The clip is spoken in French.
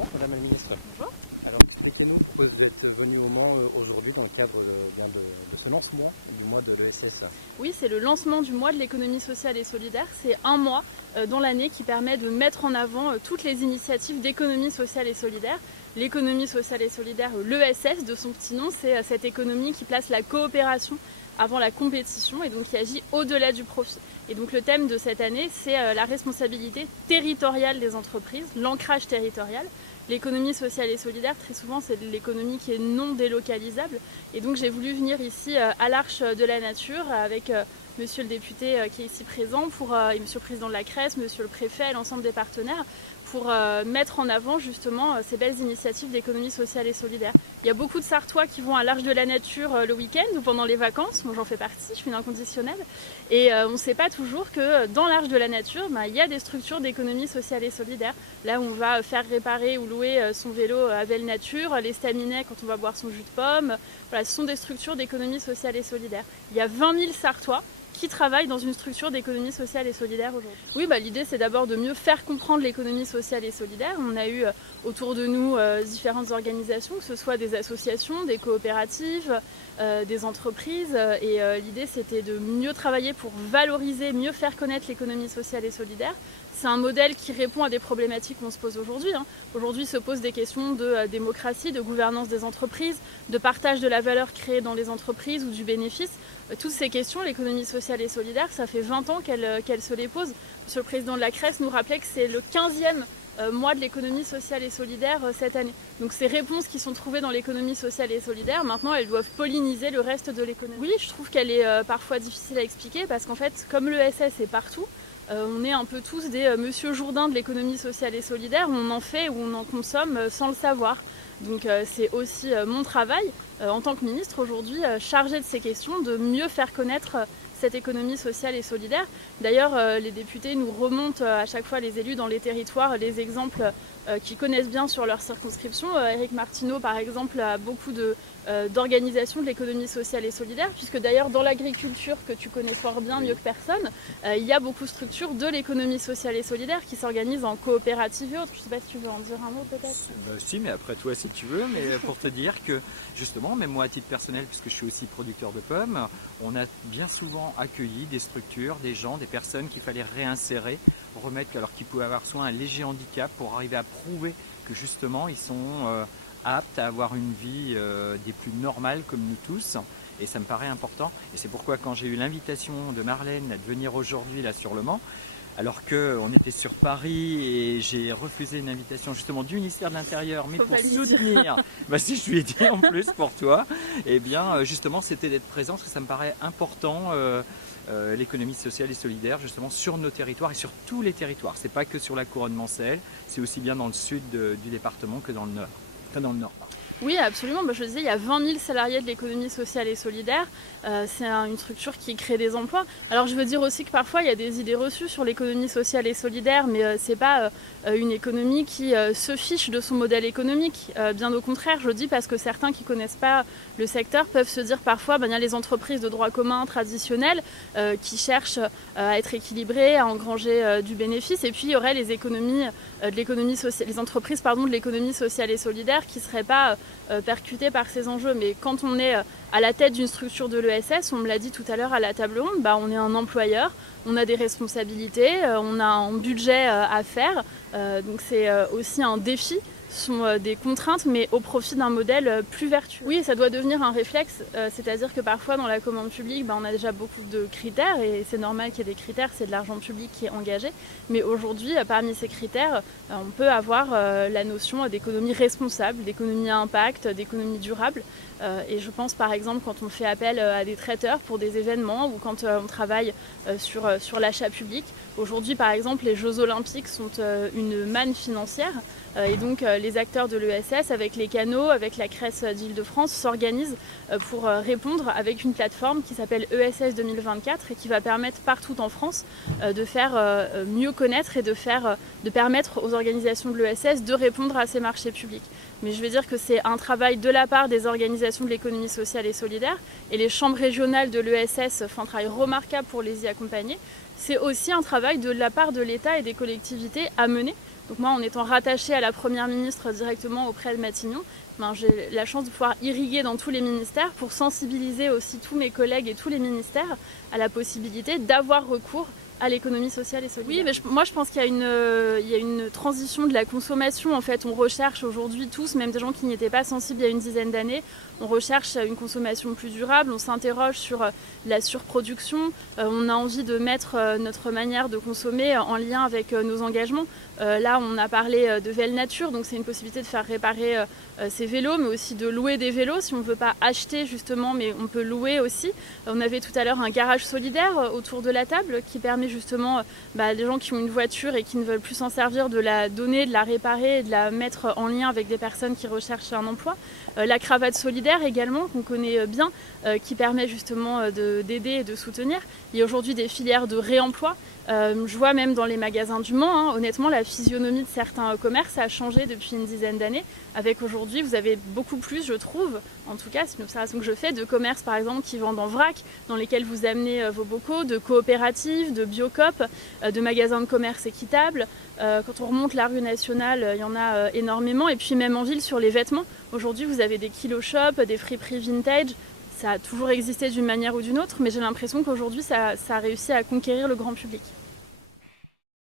Bonjour Madame la Ministre. Bonjour. Alors expliquez-nous pourquoi vous êtes venu au Mans aujourd'hui dans le cadre de ce lancement du mois de l'ESS. Oui, c'est le lancement du mois de l'économie sociale et solidaire. C'est un mois dans l'année qui permet de mettre en avant toutes les initiatives d'économie sociale et solidaire. L'économie sociale et solidaire, l'ESS de son petit nom, c'est cette économie qui place la coopération avant la compétition et donc qui agit au-delà du profit. Et donc le thème de cette année, c'est la responsabilité territoriale des entreprises, l'ancrage territorial. L'économie sociale et solidaire, très souvent, c'est l'économie qui est non délocalisable. Et donc j'ai voulu venir ici à l'Arche de la Nature avec monsieur le député qui est ici présent, et monsieur le président de la CRES, monsieur le préfet et l'ensemble des partenaires, pour mettre en avant justement ces belles initiatives d'économie sociale et solidaire. Il y a beaucoup de Sartois qui vont à l'Arche de la Nature le week-end ou pendant les vacances. Moi j'en fais partie, je suis une inconditionnelle. Et on ne sait pas toujours que dans l'Arche de la Nature, il y a des structures d'économie sociale et solidaire. Là où on va faire réparer ou louer son vélo à Belle Nature, les staminets quand on va boire son jus de pomme. Voilà, ce sont des structures d'économie sociale et solidaire. Il y a 20 000 Sartois qui travaillent dans une structure d'économie sociale et solidaire aujourd'hui. Oui, l'idée c'est d'abord de mieux faire comprendre l'économie sociale et solidaire. On a eu autour de nous différentes organisations, que ce soit des associations, des coopératives, des entreprises. Et l'idée c'était de mieux travailler pour valoriser, mieux faire connaître l'économie sociale et solidaire. C'est un modèle qui répond à des problématiques qu'on se pose aujourd'hui. Aujourd'hui se posent des questions de démocratie, de gouvernance des entreprises, de partage de la valeur créée dans les entreprises ou du bénéfice. Toutes ces questions, l'économie sociale et solidaire, ça fait 20 ans qu'elle se les pose. Monsieur le président de la CRES nous rappelait que c'est le 15e mois de l'économie sociale et solidaire cette année. Donc ces réponses qui sont trouvées dans l'économie sociale et solidaire, maintenant elles doivent polliniser le reste de l'économie. Oui, je trouve qu'elle est parfois difficile à expliquer parce qu'en fait, comme l'ESS est partout, on est un peu tous des monsieur Jourdain de l'économie sociale et solidaire, on en fait ou on en consomme sans le savoir. Donc c'est aussi mon travail en tant que ministre aujourd'hui chargé de ces questions, de mieux faire connaître cette économie sociale et solidaire. D'ailleurs, les députés nous remontent à chaque fois, les élus dans les territoires, les exemples qu'ils connaissent bien sur leur circonscription. Éric Martineau, par exemple, a beaucoup d'organisations de l'économie sociale et solidaire, puisque d'ailleurs dans l'agriculture, que tu connais fort bien, mieux que personne, il y a beaucoup de structures de l'économie sociale et solidaire qui s'organisent en coopérative et autres. Je ne sais pas si tu veux en dire un mot peut-être. Si, mais après toi si tu veux, mais pour te dire que justement, même moi à titre personnel, puisque je suis aussi producteur de pommes, on a bien souvent accueilli des structures, des gens, des personnes qu'il fallait réinsérer, remettre alors qu'ils pouvaient avoir soit un léger handicap pour arriver à prouver que justement ils sont aptes à avoir une vie des plus normales comme nous tous. Et ça me paraît important. Et c'est pourquoi quand j'ai eu l'invitation de Marlène de venir aujourd'hui là sur le Mans, alors qu'on était sur Paris et j'ai refusé une invitation justement du ministère de l'Intérieur, mais pour soutenir, si je lui ai dit en plus pour toi, et bien justement c'était d'être présent parce que ça me paraît important. L'économie sociale et solidaire justement sur nos territoires et sur tous les territoires. C'est pas que sur la couronne mancelle, c'est aussi bien dans le sud du département que dans le nord. Enfin, dans le nord. Oui, absolument. Je le disais, il y a 20 000 salariés de l'économie sociale et solidaire. C'est une structure qui crée des emplois. Alors je veux dire aussi que parfois il y a des idées reçues sur l'économie sociale et solidaire, mais c'est pas une économie qui se fiche de son modèle économique. Bien au contraire, je dis parce que certains qui connaissent pas le secteur peuvent se dire parfois, il y a les entreprises de droit commun traditionnelles qui cherchent à être équilibrées, à engranger du bénéfice, et puis il y aurait les économies les entreprises de l'économie sociale et solidaire qui seraient pas percutées par ces enjeux. Mais quand on est à la tête d'une structure de l'ESS, on me l'a dit tout à l'heure à la table ronde, on est un employeur, on a des responsabilités, on a un budget à faire, donc c'est aussi un défi. Ce sont des contraintes, mais au profit d'un modèle plus vertueux. Oui, ça doit devenir un réflexe, c'est-à-dire que parfois dans la commande publique, on a déjà beaucoup de critères, et c'est normal qu'il y ait des critères, c'est de l'argent public qui est engagé. Mais aujourd'hui, parmi ces critères, on peut avoir la notion d'économie responsable, d'économie à impact, d'économie durable. Et je pense par exemple quand on fait appel à des traiteurs pour des événements ou quand on travaille sur l'achat public. Aujourd'hui par exemple les Jeux Olympiques sont une manne financière et donc les acteurs de l'ESS avec les canaux, avec la CRES d'Île-de-France s'organisent pour répondre avec une plateforme qui s'appelle ESS 2024 et qui va permettre partout en France de faire mieux connaître et de permettre aux organisations de l'ESS de répondre à ces marchés publics. Mais je veux dire que c'est un travail de la part des organisations de l'économie sociale et solidaire, et les chambres régionales de l'ESS font un travail remarquable pour les y accompagner. C'est aussi un travail de la part de l'État et des collectivités à mener, Donc moi, en étant rattachée à la Première ministre directement auprès de Matignon, j'ai la chance de pouvoir irriguer dans tous les ministères pour sensibiliser aussi tous mes collègues et tous les ministères à la possibilité d'avoir recours à l'économie sociale et solidaire. Oui, mais moi je pense qu'il y a une transition de la consommation. En fait, on recherche aujourd'hui tous, même des gens qui n'y étaient pas sensibles il y a une dizaine d'années, on recherche une consommation plus durable, on s'interroge sur la surproduction, on a envie de mettre notre manière de consommer en lien avec nos engagements. Là, on a parlé de Vel Nature, donc c'est une possibilité de faire réparer ses vélos, mais aussi de louer des vélos si on ne veut pas acheter justement, mais on peut louer aussi. On avait tout à l'heure un garage solidaire autour de la table qui permet justement des gens qui ont une voiture et qui ne veulent plus s'en servir, de la donner, de la réparer et de la mettre en lien avec des personnes qui recherchent un emploi. La cravate solidaire également, qu'on connaît bien, qui permet justement d'aider et de soutenir. Il y a aujourd'hui des filières de réemploi. Je vois même dans les magasins du Mans, honnêtement, la physionomie de certains commerces a changé depuis une dizaine d'années. Avec aujourd'hui, vous avez beaucoup plus, je trouve, en tout cas, c'est une observation que je fais, de commerces par exemple qui vendent en vrac, dans lesquels vous amenez vos bocaux, de coopératives, de biocoop, de magasins de commerce équitables. Quand on remonte la rue nationale, il y en a énormément. Et puis même en ville, sur les vêtements, aujourd'hui, vous avez des kilo shops, des friperies vintage. Ça a toujours existé d'une manière ou d'une autre, mais j'ai l'impression qu'aujourd'hui, ça a réussi à conquérir le grand public.